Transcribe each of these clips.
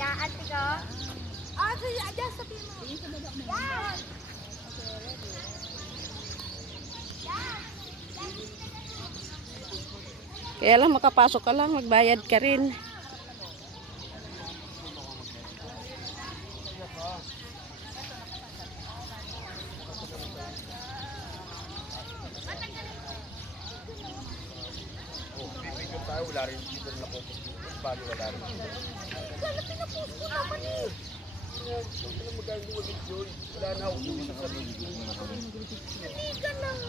Ya, ate ko. Ah, so adjust sa pin mo. Yan. Kaya lang makapasok ka lang, magbayad ka rin. Wala rin dito na focus dito. Bago wala rin. Sana pinapost ko naman eh. Wala na ako dito sa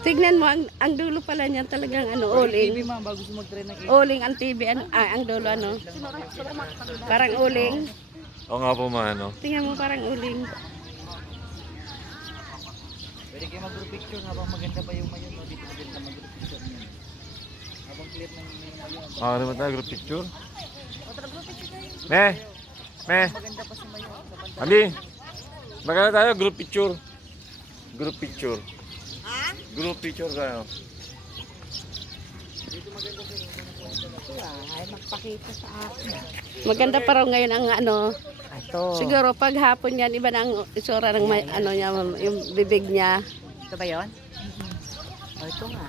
Tignan mo, ang dulo pala niyan talagang ano, uling. TV ma'am, bago mag-try ng Uling ang TV, ang dulo ano. Parang uling. Oo nga po ano. Tingnan mo parang uling. Pwede kayo mag-group picture habang maganda pa yung mayon. No? Dito maganda mag-group picture niyan. Habang clear ng mayon. Ah, ano ba tayo? Group picture? Me! Me! Maganda pa si mayon. Sa banda. Ali! Maganda tayo, group picture. Group picture. Ha? Group picture tayo. Ay, magpakita sa akin. Maganda pa raw ngayon ang ano. Ito. Siguro pag hapon yan, iba na ang isura ng ano niya, yung bibig niya. Ito ba yun? Oh, ito nga.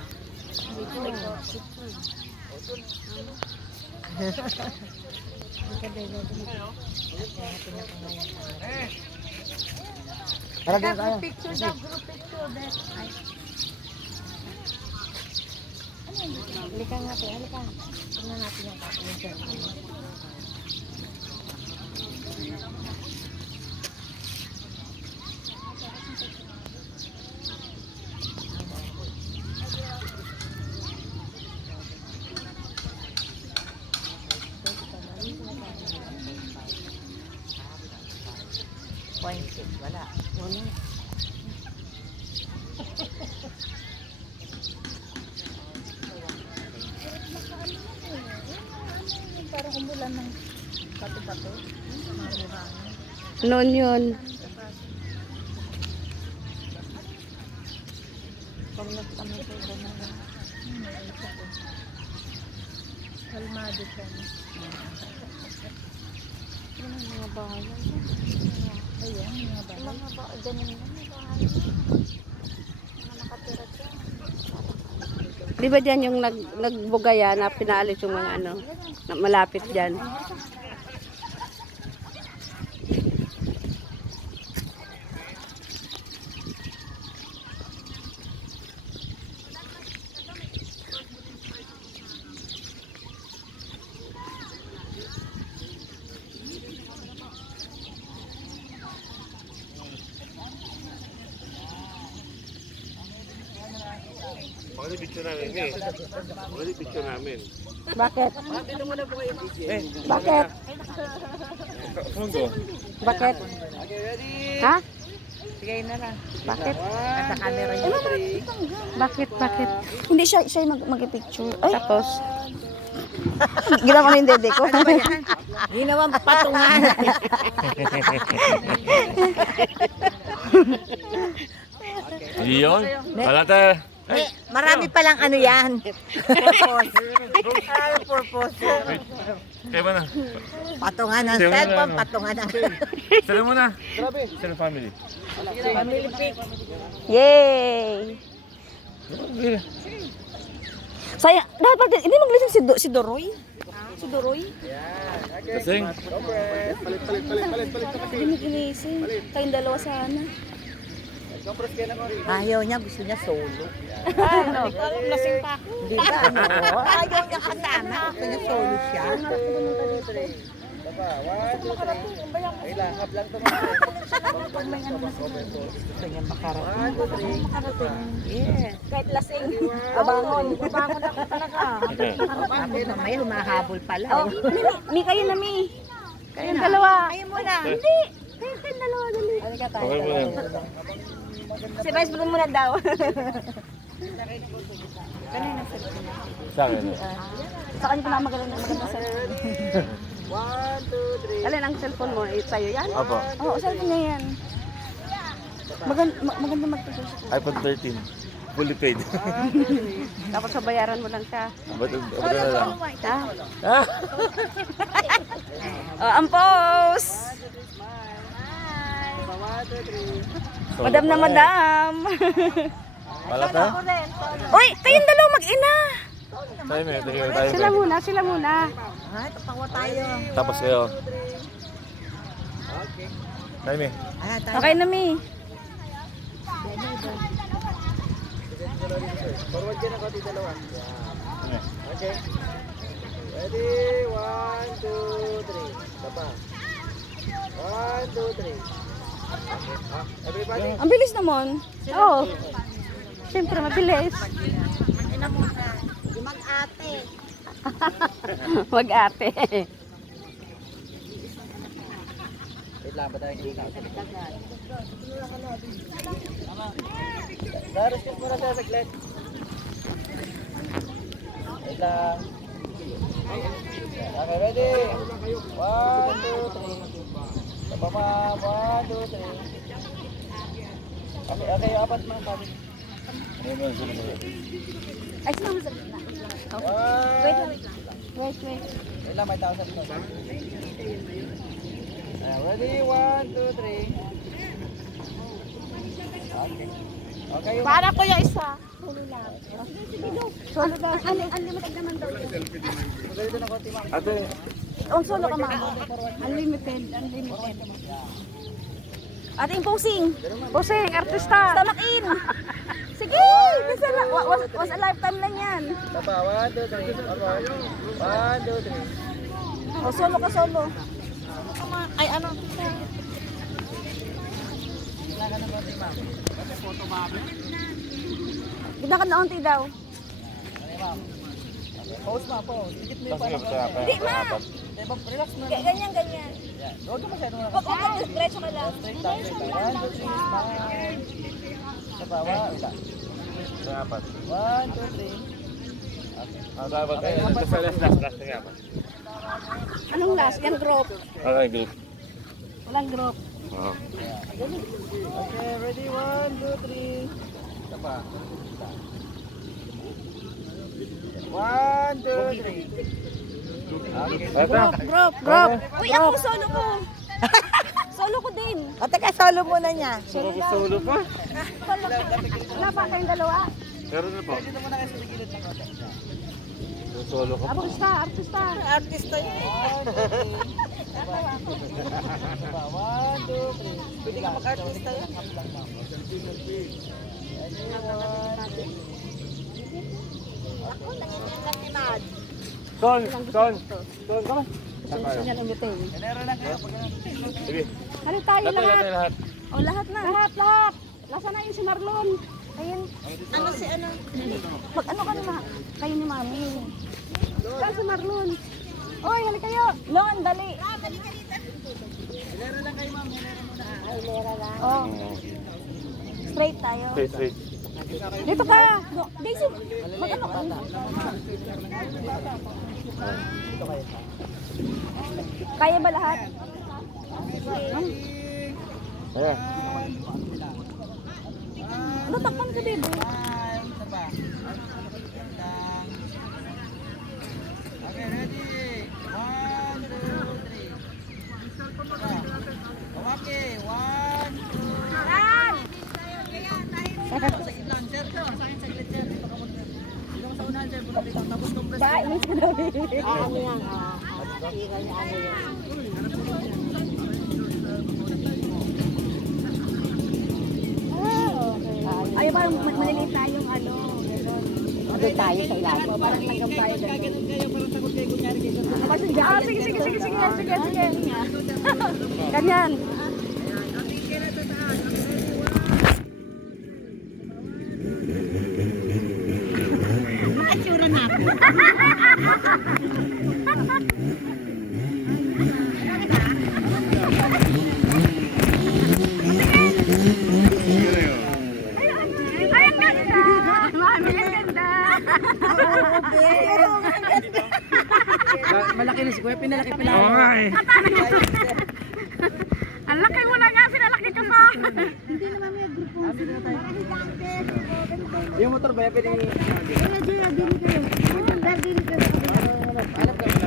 Group picture daw, group picture. Ay. Halika nga po, halika. Tingnan natin yung kapatid. Point six, wala. Wala. Parang umulan ng bato-bato. Noon yun. Pag nagkami ko ba na kalmado ka na. Ano mga bahay? Ayan, mga bahay. Mga bahay, ganun lang mga bahay. Mga nakatira dyan. Di ba dyan yung nagbugaya na pinaalis yung mga ano, na malapit dyan? Pwede picture namin, eh. Pwede picture namin. Bakit? Eh, Bakit? Fungo. Bakit? Ha? Sige na lang. Bakit? At sa camera niya. Bakit? Bakit? Hindi siya mag-picture. Ay, Tapos, ginawa ko yung dede ko. Ginawang patungan. Iyon? Wala tayo. Marami palang ano yan. Purpose. Ano purpose? Kaya ba na? Patungan ng Sige, cellphone, ano? patungan ng Sali mo na. Sali family. family pic. Yay! Sayang, dapat hindi maglising si Doroy. Si Doroy. Kasing. Hindi ginising. Kayong dalawa sana. Ayaw niya, gusto niya solo. Ano? Lasing pa ako. Hindi ba ano? Ayaw niya kasama, gusto niya solo siya. Gusto niya makarating. Yeah. Kahit lasing. Abangon. Abangon ako talaga. Habol na may humahabol pala. Oh, mi kayo na mi. kayong dalawa. Ayaw mo na. Hindi. Kayong dalawa dali. Halika tayo. Okay mo na. Si Vice mo muna daw. Kanina cellphone niya. Sa akin. Sa kanya pa maganda sa. Alin ang cellphone mo? Sa'yo yan? Apo. Oo, cellphone niya yan. Maganda mag-picture siya. iPhone 13. Fully paid. Tapos sabayaran mo lang siya. Ba't na lang? Ha? Ah! Oh, ang pose. Madam na madam. Palat na? Uy, kayong dalawa mag-ina. Tayo may, tayo. Sila muna, sila muna. Tapos kayo. Tayo may. Okay na, Mi. Forward dyan ako, dalawa. Okay. Ready? 1, 2, 3. Tapa. 1, 2, 3. Okay. Everybody. Ang bilis naman. Oo. Siyempre, mabilis. Mag-ate. Wait lang, ba tayo kita? Daros ka muna sa saglit. Wait lang. Okay, ready? 1, 2, 3. Tapa ma'am. 1, 2, 3. Okay, okay, apat mga sabi. Ay, sumama sa gitna. Wait, wait. Wait, wait. Wait lang, may tao sa likod. Ready? 1, 2, 3. Okay. Okay, yung... Para ko yung isa. Solo daw. Unlimited naman daw yun. Ganito na konti, ma'am. Ate, On solo ka, ma'am. Unlimited. Ating posing. Pusing, artista. Stomach in. Sige. Was a lifetime lang yan. Tapa, 1, 2, 3. Okay. 1, 2, 3. O, solo ka, solo. Ay, ano? Wala ka na konti, ma'am. Kasi photo, ma'am. Gitna ka na onti daw. Okay, ma'am. Okay, pose, ma'am, pose. Dikit mo yung tapos parang kayo. Di, ma. Diba, relax mo. Ganyan, ganyan. Yan. Huwag ka masyado na. Huwag ka, diretso ka lang. Straight lang, straight lang. 1, 2, 3, smile. Sa bawa, wala. Sa apat. 1, 2, 3. Ah, dapat kayo. Sa last nga pa. Anong last? Yan group. Okay, group. Walang group. Oo. Okay, ready? 1, 2, 3. Isa pa. 1, 2, 3. Okay. Eto. Group. Uy, ako solo ko. Solo ko din. O, teka, solo muna niya. Solo pa. Wala pa kayong dalawa. Pero na po. Dito muna kayo sa gilid ng konti. Solo ko. Artista, artista. Artista yun. 1, 2, 3. Pwede ka mag-artista yan. Son, come on. Yan ang bitin. Enero lang kayo. Sige. Ano tayo Lahat lahat? tayo lahat. O, lahat na. Lahat. Lasa na yun si Marlon. Ayun. Ano si ano? Mag ano ka naman? Kayo ni Mami. Saan si Marlon? Oy, halika kayo. Lon, dali. Enero lang kayo, ma'am. Enero muna. Oh, straight tayo. Straight. Dito ka. Daisy, mag-ano ka? Kaya ba lahat? Ayan. Ano, takpan ka, baby? Isa pa. Okay, ready? 1, 2, 3. Okay, 1, 2, 3. Sa gitna, sir. Sa akin, saglit, sir. Dito ka muna. Dito ka sa unahan, sir. Tapos compress. Ba, inis ko daw. Ay, parang maliliit tayong ano. Doon tayo sa ilalim. Parang tanggap tayo. Ganun kayo, parang takot kayo. Kunyari kayo. Sige. Ganyan. Nakatsura na ako. Ay, ang ganda! Mami, ang ganda! Malaki na si Kuya, pinalaki pa Oo nga eh. Ang laki mo na nga, pinalaki ka pa! Yung motor ba, pwede yung... Alam ka, wala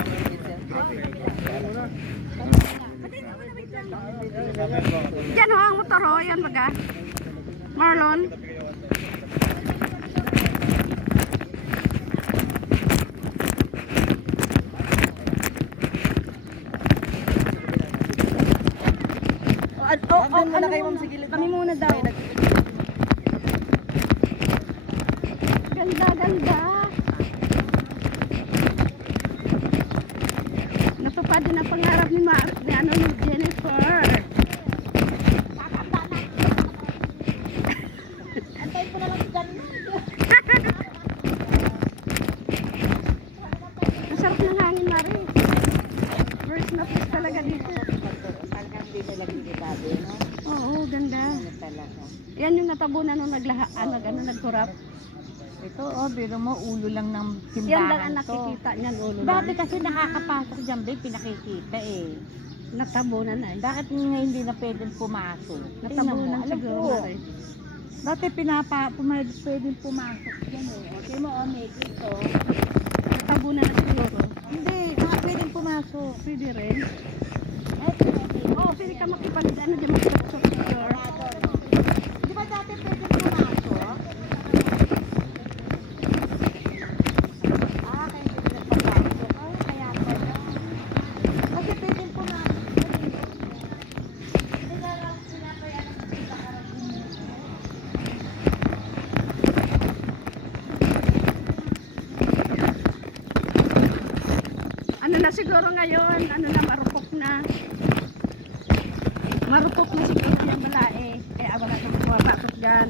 Yan ho, ang motor ho. Yan baga. Marlon. Andun muna kayo ma'am sa gilid. Kami muna daw. Ganda, ganda. Natupad din ang pangarap ni ni Jennifer. Antayin ko na lang si Jan. Ang sarap ng hangin, Mari. First na first talaga dito. Talagang hindi nila ginagabi, no? Oo, ganda. Ano talaga. Yan yung natabunan nung nagkurap. Ito, biro mo, ulo lang ng Yan lang simbahan ang to. nakikita niyan, ulo Dati lang. kasi nakakapasok dyan, babe, pinakikita eh. Natabunan na. Bakit nga hindi na pwedeng pumasok? Natabunan Alam siguro, ko, Mari. dati pwedeng pumasok dyan eh. Okay mo, may dito. Natabunan na siguro. Hindi, baka pwedeng pumasok. Pwede rin. Eto, Oo, pwede ka makipag-ano dyan, mag-picture. di ba dati pwedeng pumasok? Kaya hindi nagpapasok. Kaya pala. Kasi pwedeng pumasok. Ano na siguro ngayon, ano na, marupok na. Marupok na siguro yung balae. Kaya wala kang bumabakot dyan.